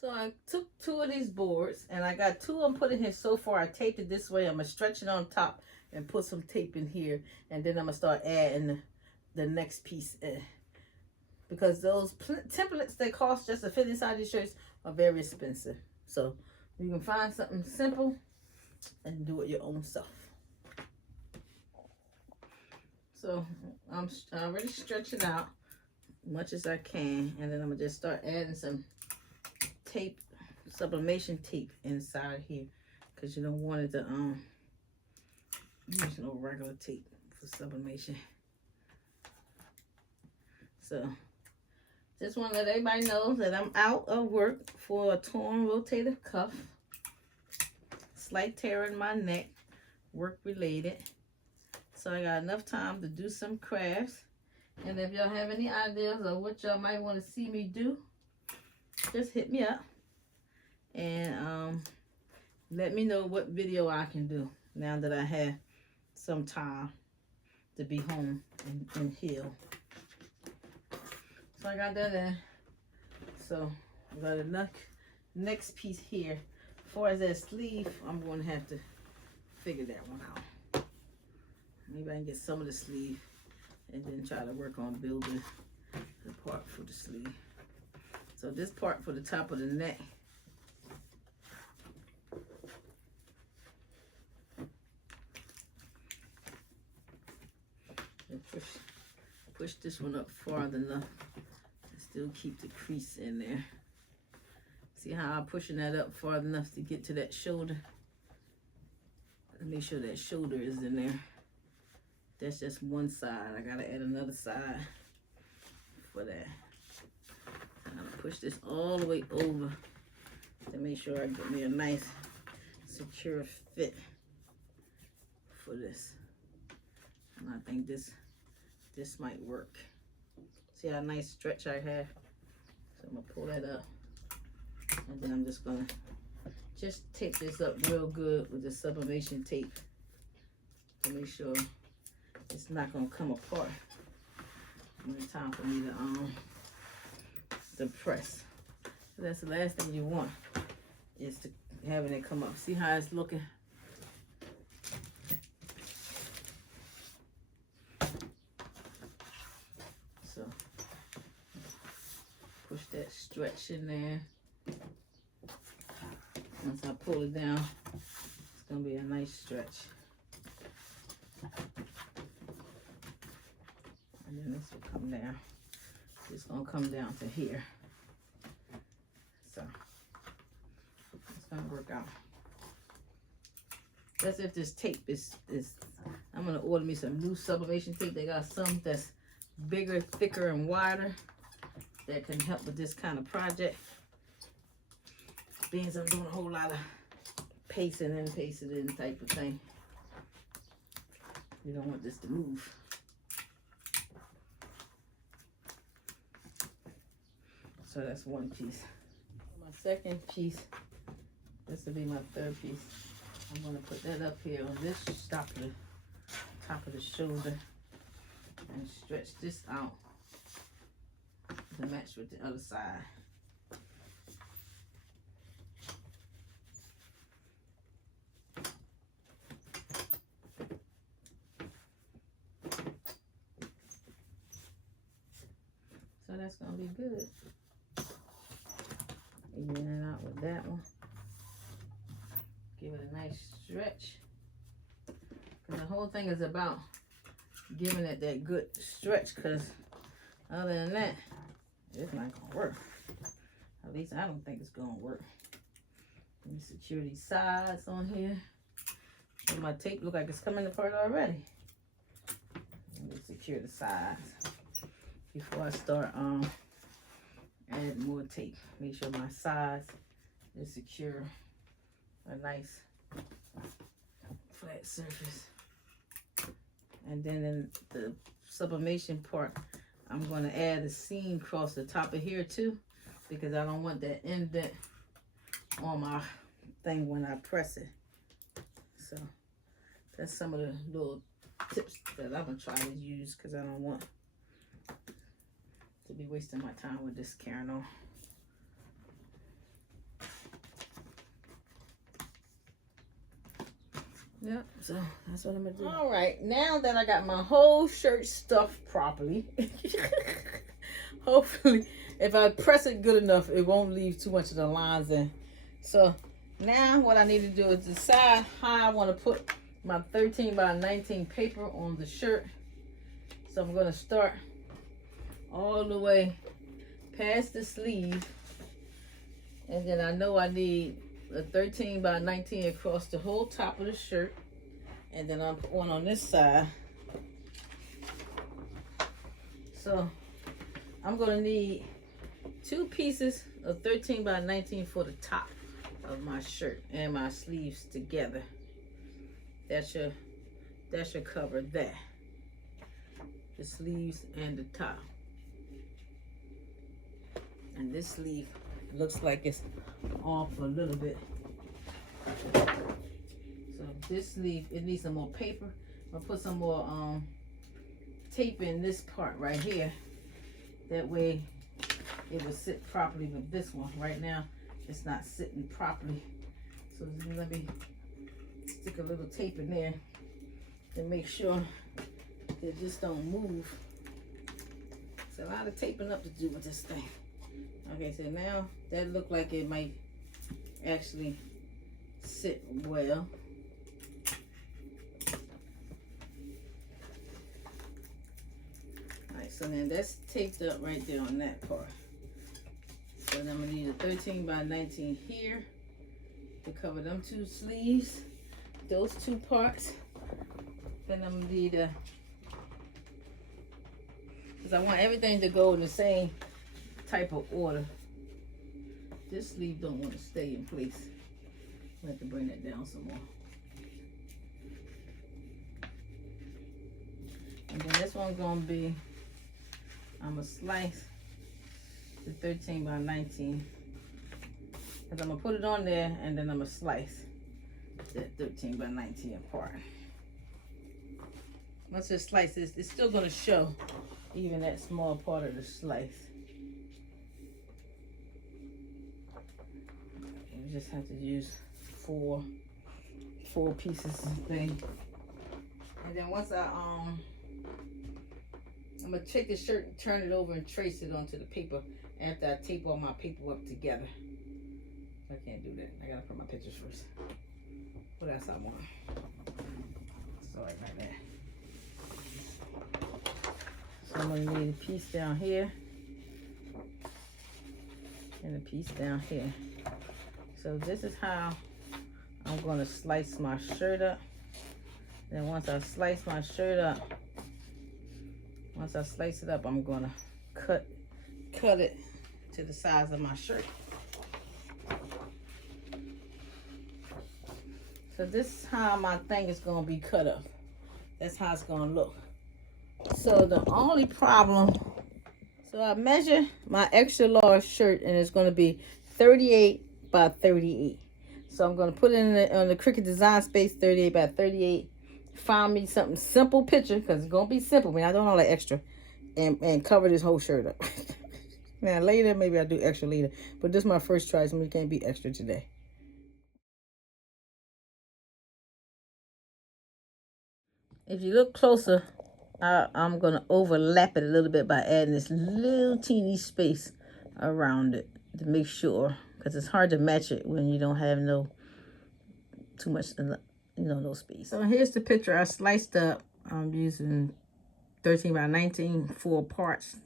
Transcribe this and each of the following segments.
So I took two of these boards and I got two of them put in here so far. I taped it this way. I'm going to stretch it on top and put some tape in here. And then I'm going to start adding the next piece in. Because those templates that cost just to fit inside these shirts are very expensive. So you can find something simple and do it your own self. So I'm already stretching out as much as I can. And then I'm going to just start adding some tape, sublimation tape inside here, because you don't want it to use no regular tape for sublimation. So just want to let everybody know that I'm out of work for a torn rotator cuff, slight tear in my neck, work related. So I got enough time to do some crafts. And if y'all have any ideas of what y'all might want to see me do, just hit me up and let me know what video I can do now that I have some time to be home and heal. So I got that in. So I got enough. Next piece here, as far as that sleeve, I'm going to have to figure that one out. Maybe I can get some of the sleeve and then try to work on building the part for the sleeve. So this part for the top of the neck, and push this one up far enough to still keep the crease in there. See how I'm pushing that up far enough to get to that shoulder? Make sure that shoulder is in there. That's just one side. I gotta add another side for that. I'm gonna push this all the way over to make sure I get me a nice secure fit for this. And I think this might work. See how nice stretch I have? So I'm gonna pull that up. And then I'm just gonna tape this up real good with the sublimation tape to make sure it's not gonna come apart when it's time for me to press. So that's the last thing you want, is to having it come up. See how it's looking? So push that stretch in there. Once I pull it down, it's gonna be a nice stretch. And then this will come down. It's gonna come down to here. So it's gonna work out. That's if this tape is I'm gonna order me some new sublimation tape. They got some that's bigger, thicker, and wider that can help with this kind of project. Being I'm doing a whole lot of pasting in type of thing. You don't want this to move. So that's one piece. My second piece, this will be my third piece. I'm gonna put that up here on this top of the shoulder and stretch this out to match with the other side. So that's gonna be good. Even it out with that one. Give it a nice stretch. Because the whole thing is about giving it that good stretch, because other than that, it's not gonna work. At least I don't think it's gonna work. Let me secure these sides on here. So my tape look like it's coming apart already. Let me secure the sides before I start adding more tape. Make sure my sides is secure. A nice flat surface. And then in the sublimation part, I'm going to add a seam across the top of here too, because I don't want that indent on my thing when I press it. So that's some of the little tips that I'm going to try to use, because I don't want to be wasting my time with this carrying on. Yeah, so that's what I'm gonna do. All right, now that I got my whole shirt stuffed properly, hopefully if I press it good enough, it won't leave too much of the lines in. So now what I need to do is decide how I want to put my 13 by 19 paper on the shirt. So I'm gonna start all the way past the sleeve, and then I know I need a 13 by 19 across the whole top of the shirt, and then I'm put one on this side. So I'm gonna need 2 pieces of 13 by 19 for the top of my shirt and my sleeves together. That should cover that, the sleeves and the top. And this sleeve looks like it's off a little bit. So this sleeve, it needs some more paper. I'll put some more tape in this part right here. That way it will sit properly with this one. Right now it's not sitting properly. So let me stick a little tape in there to make sure it just don't move. There's a lot of taping up to do with this thing. Okay, so now that look like it might actually sit well. Alright, so then that's taped up right there on that part. So then I'm gonna need a 13 by 19 here to cover them 2 sleeves, those 2 parts. Then I'm gonna need a, because I want everything to go in the same type of order. This sleeve don't want to stay in place. I have to bring that down some more. And then this one's gonna be, I'm gonna slice the 13 by 19, because I'm gonna put it on there and then I'm gonna slice that 13 by 19 apart. Once it's sliced, it's still gonna show even that small part of the slice. You just have to use four pieces of thing. And then once I'm gonna take the shirt and turn it over and trace it onto the paper after I tape all my paper up together. I can't do that. I gotta put my pictures first. What else I want? Sorry about that. So I'm gonna need a piece down here and a piece down here. So this is how I'm gonna slice my shirt up. Then once I slice my shirt up, once I slice it up, I'm gonna cut it to the size of my shirt. So this is how my thing is gonna be cut up. That's how it's gonna look. So the only problem, so I measure my extra large shirt and it's gonna be 38 by 38. So I'm gonna put it in on the Cricut Design Space 38 by 38. Find me something simple picture, because it's gonna be simple. I mean, I don't know that extra, and cover this whole shirt up. Now later, maybe I'll do extra later, but this is my first try, so we can't be extra today. If you look closer, I'm gonna overlap it a little bit by adding this little teeny space around it to make sure, because it's hard to match it when you don't have too much, no space. So here's the picture I sliced up. I'm using 13 by 19, 4 parts.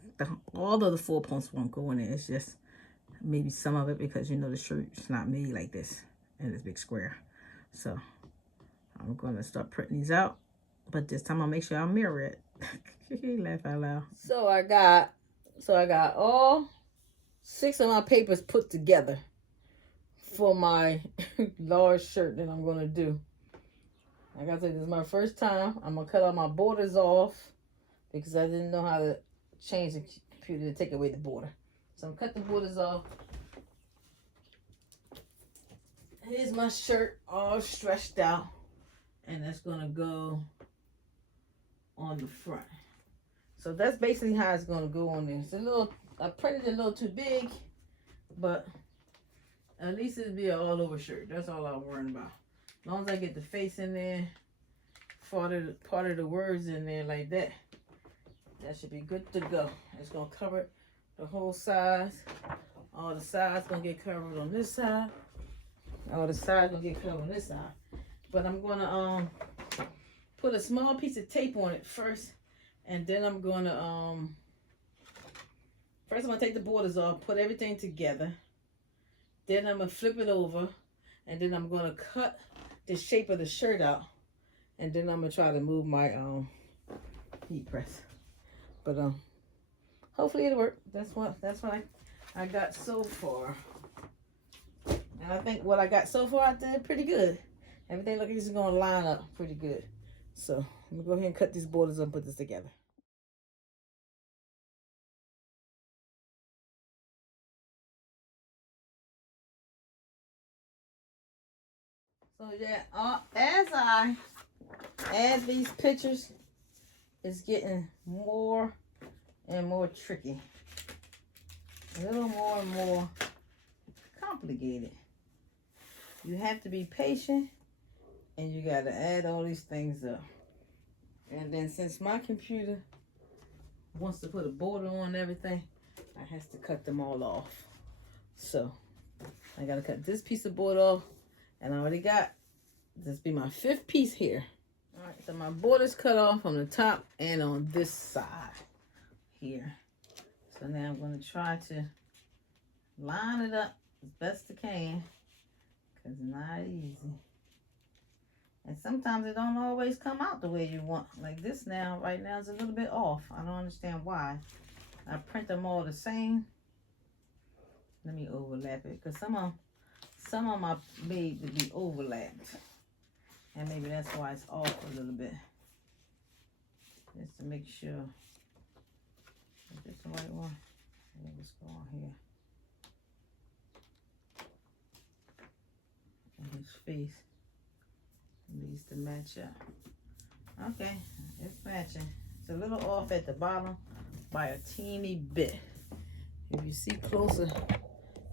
All of the 4 parts won't go in it. It's just maybe some of it, because the shirt's not made like this in this big square. So I'm gonna start printing these out, but this time I'll make sure I mirror it. Laugh out loud. So I got all 6 of my papers put together for my large shirt that I'm gonna do. Like I said, this is my first time. I'm gonna cut all my borders off because I didn't know how to change the computer to take away the border. So I'm gonna cut the borders off. Here's my shirt all stretched out, and that's gonna go on the front. So that's basically how it's gonna go on there. It's a little, I printed it a little too big, but at least it'll be an all over shirt. That's all I'm worrying about. long as I get the face in there, part of the words in there like that, that should be good to go. It's gonna cover the whole sides. All the sides gonna get covered on this side. All the sides gonna get covered on this side. But I'm gonna put a small piece of tape on it first, and then I'm gonna first I'm gonna take the borders off, put everything together. Then I'm gonna flip it over, and then I'm gonna cut the shape of the shirt out, and then I'm gonna try to move my heat press. But hopefully it'll work. That's what I got so far. And I think what I got so far, I did pretty good. Everything looks like it's gonna line up pretty good. So I'm gonna go ahead and cut these borders up and put this together. So yeah, as I add these pictures, it's getting more and more tricky. A little more and more complicated. You have to be patient, and you got to add all these things up. And then since my computer wants to put a border on everything, I have to cut them all off. So I got to cut this piece of board off, and I already got, this be my 5th piece here. All right, so my border's cut off on the top and on this side here. So now I'm going to try to line it up as best I can, because it's not easy. And sometimes it don't always come out the way you want. Like this now, right now is a little bit off. I don't understand why. I print them all the same. Let me overlap it, because some of them I made to be overlapped. And maybe that's why it's off a little bit. Just to make sure. Is this the right one? Let's go on here. And his face needs to match up. Okay, it's matching. It's a little off at the bottom by a teeny bit. If you see closer,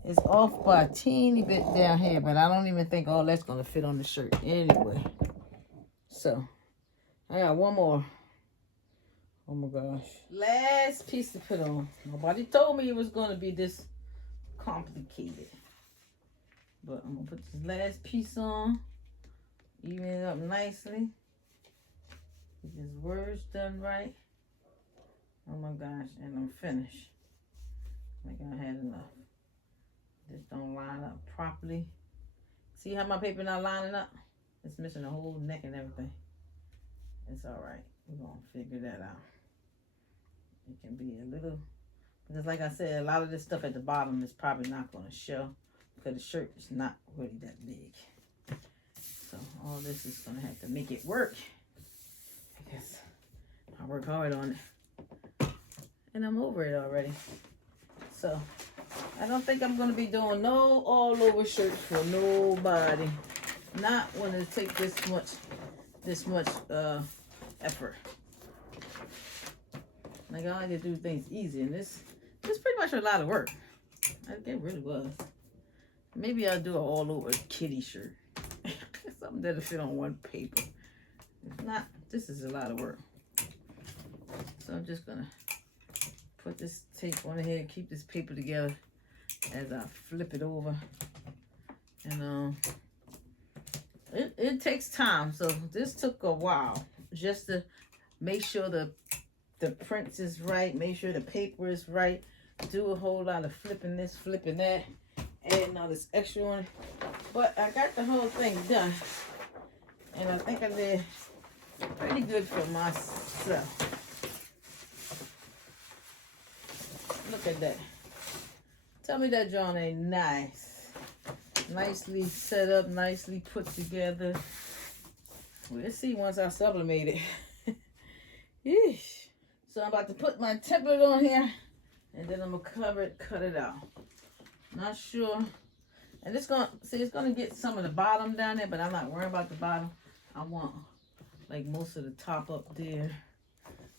it's off by a teeny bit down here, but I don't even think all that's gonna fit on the shirt anyway. So I got one more. Oh my gosh. Last piece to put on. Nobody told me it was gonna be this complicated. But I'm gonna put this last piece on. Even it up nicely. Get this words done right. Oh my gosh, and I'm finished. I think I had enough. This don't line up properly. See how my paper not lining up? It's missing the whole neck and everything. It's all right. We're gonna figure that out. It can be a little, because like I said, a lot of this stuff at the bottom is probably not gonna show, because the shirt is not really that big. So all this is gonna have to make it work, because I work hard on it, and I'm over it already. So I don't think I'm gonna be doing no all over shirts for nobody. Not when it takes this much effort. Like I like to do things easy, and this pretty much a lot of work. It really was. Maybe I'll do an all over kitty shirt. Something that'll fit on one paper. If not, this is a lot of work. So I'm just gonna put this tape on here, keep this paper together as I flip it over. And it takes time, so this took a while just to make sure the print is right, make sure the paper is right, do a whole lot of flipping this, flipping that, adding all this extra on it. But I got the whole thing done, and I think I did pretty good for myself. Look at that. Tell me that drawing ain't nice. Nicely set up, nicely put together. We'll see once I sublimate it. Yeesh. So I'm about to put my template on here, and then I'm gonna cover it, cut it out. Not sure. And it's gonna get some of the bottom down there, but I'm not worrying about the bottom. I want like most of the top up there,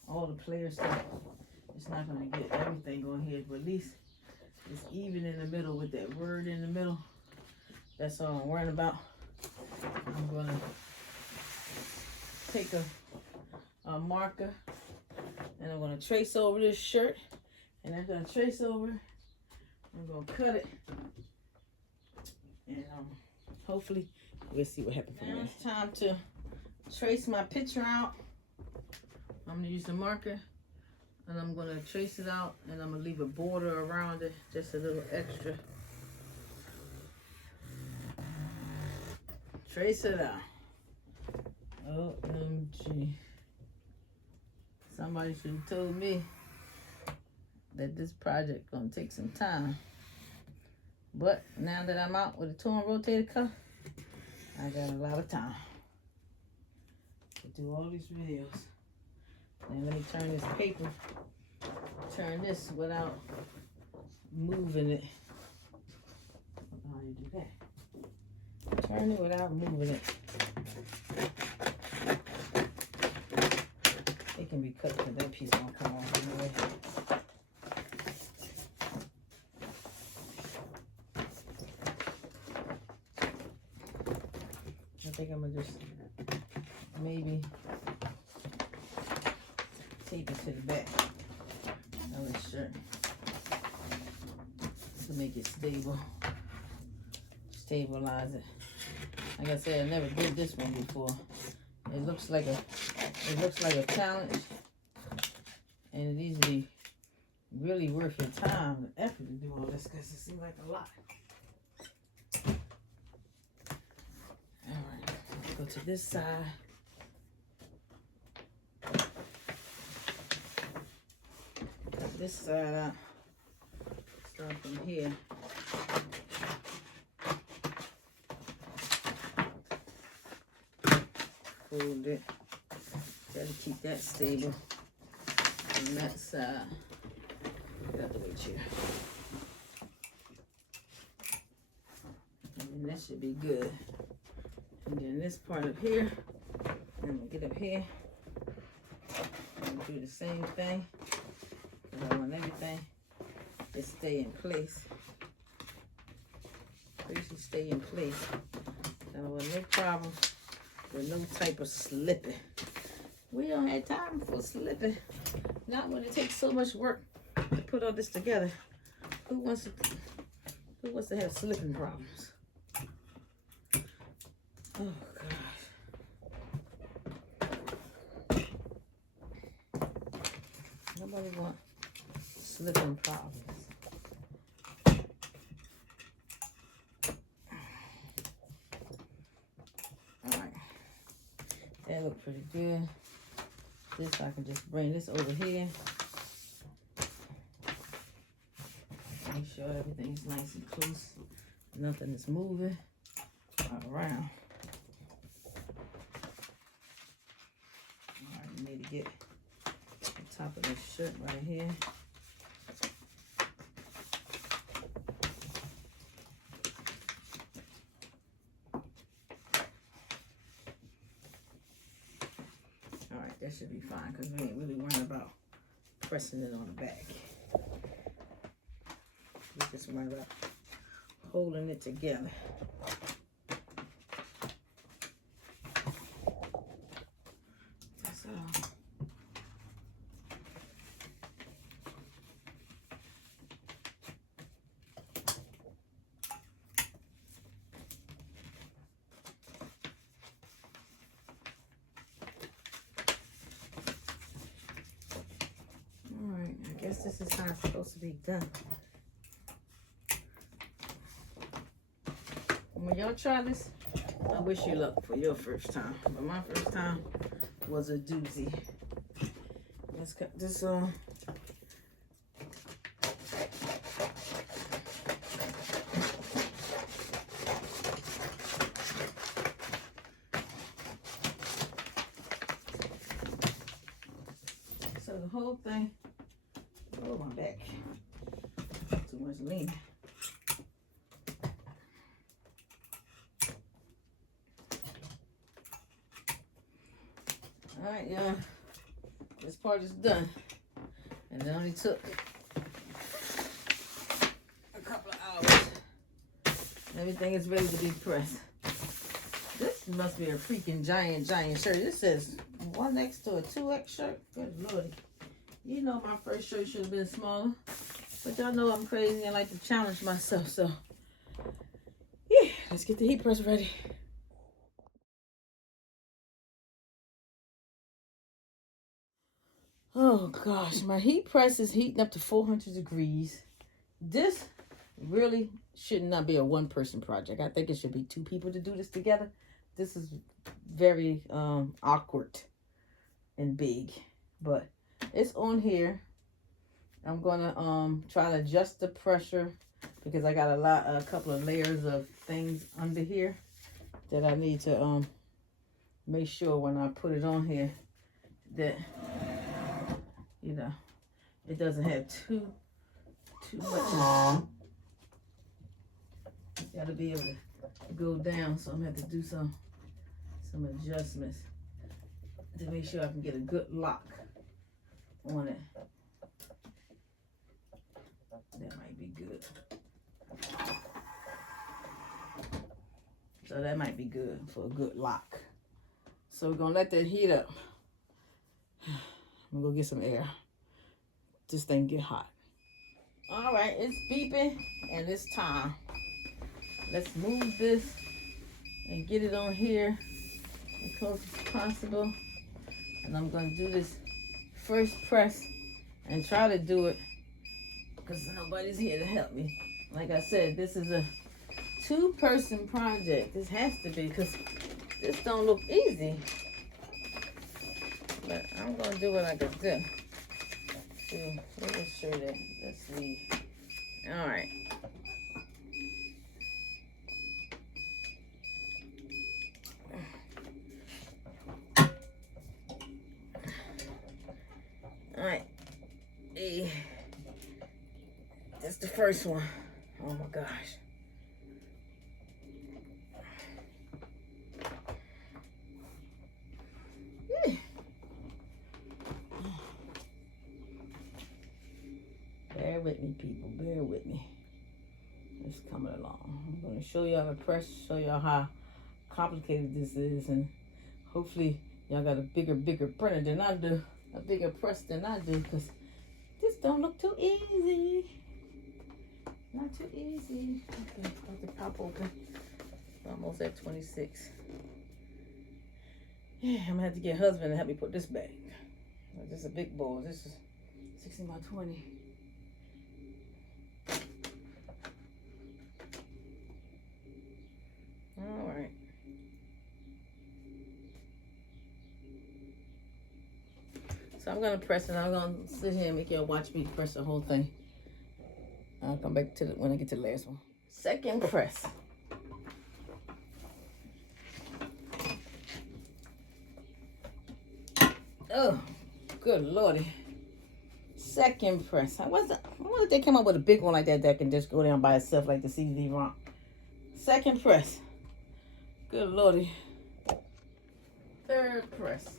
all the player stuff. It's not gonna get everything on here, but at least it's even in the middle with that word in the middle. That's all I'm worrying about. I'm gonna take a marker and I'm gonna trace over this shirt. And after I trace over, I'm gonna cut it. And hopefully we'll see what happens from there. Now it's time to trace my picture out. I'm gonna use the marker and I'm gonna trace it out, and I'm gonna leave a border around it, just a little extra. Trace it out. OMG. Somebody should have told me that this project gonna take some time. But now that I'm out with a torn rotated cuff, I got a lot of time to do all these videos. And let me turn this paper, turn this without moving it. I don't know how you do that. Turn it without moving it. It can be cut because that piece won't come off anyway. I think I'm gonna just maybe tape it to the back of the shirt to make it stable. Stabilize it. Like I said, I never did this one before. It looks like a challenge, and it needs to be really worth your time and effort to do all this, because it seems like a lot. Alright, let's go to this side. Cut this side out. Start from here. Hold it. Gotta keep that stable. On that side. Get out the way, chair. And then that should be good. And then this part up here, I'm gonna get up here. I'm gonna do the same thing. Because I want everything to stay in place. Basically stay in place. I don't want no problem with no type of slipping. We don't have time for slipping. Not when it takes so much work to put all this together. Who wants to have slipping problems? Oh gosh. Nobody wants slipping problems. Alright. That looked pretty good. This, I can just bring this over here. Make sure everything's nice and close. Nothing is moving around. Alright, you need to get the top of this shirt right here. Alright, that should be fine because we ain't really worrying about pressing it on the back. We're just worrying about holding it together. That's all. Alright, I guess this is how it's supposed to be done. When y'all try this, I wish you luck for your first time. But my first time was a doozy. Let's cut this off. So the whole thing, oh my back, too much lean. Alright, y'all, this part is done, and it only took a couple of hours. Everything is ready to be pressed. This This must be a freaking giant shirt. This says 1X to a 2X shirt. Good Lord. You know my first shirt should have been smaller. But y'all know I'm crazy and I like to challenge myself. So, yeah, let's get the heat press ready. Oh, gosh. My heat press is heating up to 400 degrees. This really should not be a one-person project. I think it should be 2 people to do this together. This is very awkward and big. But it's on here. I'm gonna try to adjust the pressure because I got a couple of layers of things under here that I need to make sure when I put it on here that, you know, it doesn't have too much. It's got to be able to go down, so I'm gonna have to do some adjustments to make sure I can get a good lock on it. That might be good. So that might be good for a good lock. So we're gonna let that heat up. I'm gonna go get some air. This thing get hot. All right, it's beeping and it's time. Let's move this and get it on here as close as possible. And I'm gonna do this first press and try to do it because nobody's here to help me. Like I said, this is a 2-person project. This has to be because this don't look easy. But I'm gonna do what I can do. See, let me show that. Let's see. All right. All right. Hey. That's the first one. Oh my gosh. Bear with me, people. Bear with me. It's coming along. I'm going to show y'all the press, show y'all how complicated this is, and hopefully y'all got a bigger printer than I do, a bigger press than I do, because this don't look too easy. Not too easy. Okay, got the pop open. Almost at 26. Yeah, I'm gonna have to get husband to help me put this back. This is a big bowl. This is 16 by 20. All right. So I'm gonna press it. I'm gonna sit here and make y'all watch me press the whole thing. I'll come back to it when I get to the last one. Second press. Oh, good lordy. Second press. I wonder if they come up with a big one like that can just go down by itself like the CD-ROM. Second press. Good lordy. Third press.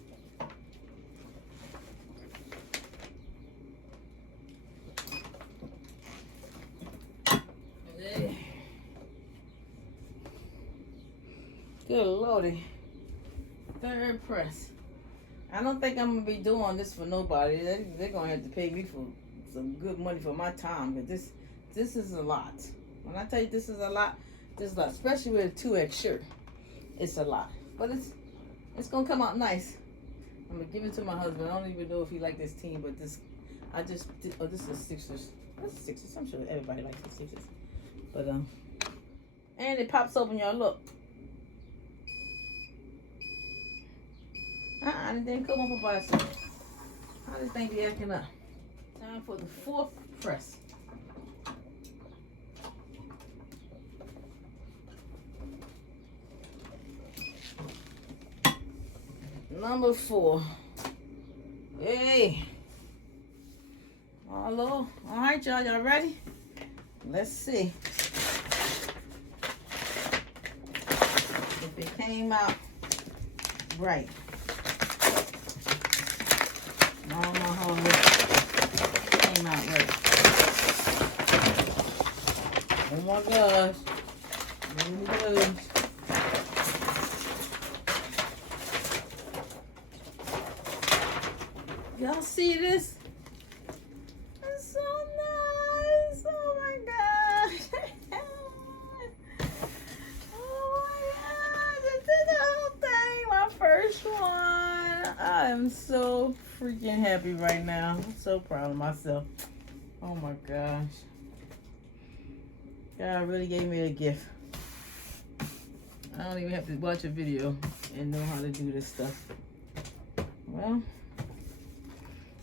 Good lordy. Third press. I don't think I'm gonna be doing this for nobody. They're gonna have to pay me for some good money for my time, because this is a lot. When I tell you this is a lot, especially with a 2X shirt. It's a lot, but it's gonna come out nice. I'm gonna give it to my husband. I don't even know if he like this team, but this is Sixers. That's Sixers. I'm sure everybody likes the Sixers. But and it pops open, y'all. Look. It didn't come up by itself. How this thing be acting up? Time for the fourth press. Number 4. Hey. Hello. All right, y'all ready? Let's see if it came out right. I don't know how it came out right. Oh my gosh. Here it goes. Y'all see this? It's so nice. Oh my gosh. Oh my god. This is the whole thing. My first one. I am so freaking happy right now. I'm so proud of myself. Oh my gosh. God really gave me a gift. I don't even have to watch a video and know how to do this stuff. Well,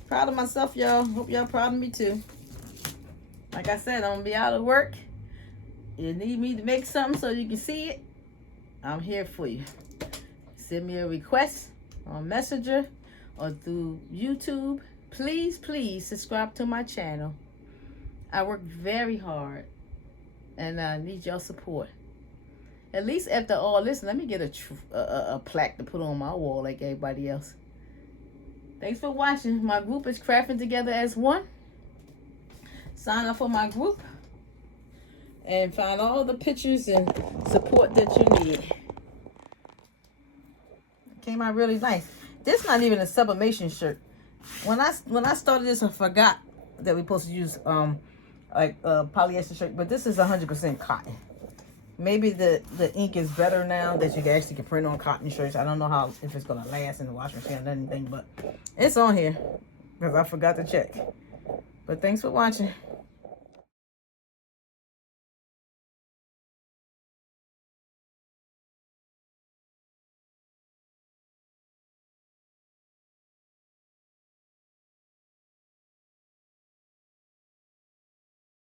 proud of myself, y'all. Hope y'all proud of me too. Like I said, I'm gonna be out of work. You need me to make something so you can see it, I'm here for you. Send me a request on Messenger or through YouTube. Please, please subscribe to my channel. I work very hard and I need your support. At least after all this, let me get a plaque to put on my wall like everybody else. Thanks for watching. My group is crafting together as one. Sign up for my group and find all the pictures and support that you need. Came out really nice. This is not even a sublimation shirt. When I started this, I forgot that we're supposed to use polyester shirt, but this is 100% cotton. Maybe the ink is better now that you can actually print on cotton shirts. I don't know how if it's gonna last in the washing machine or anything, but it's on here because I forgot to check. But thanks for watching.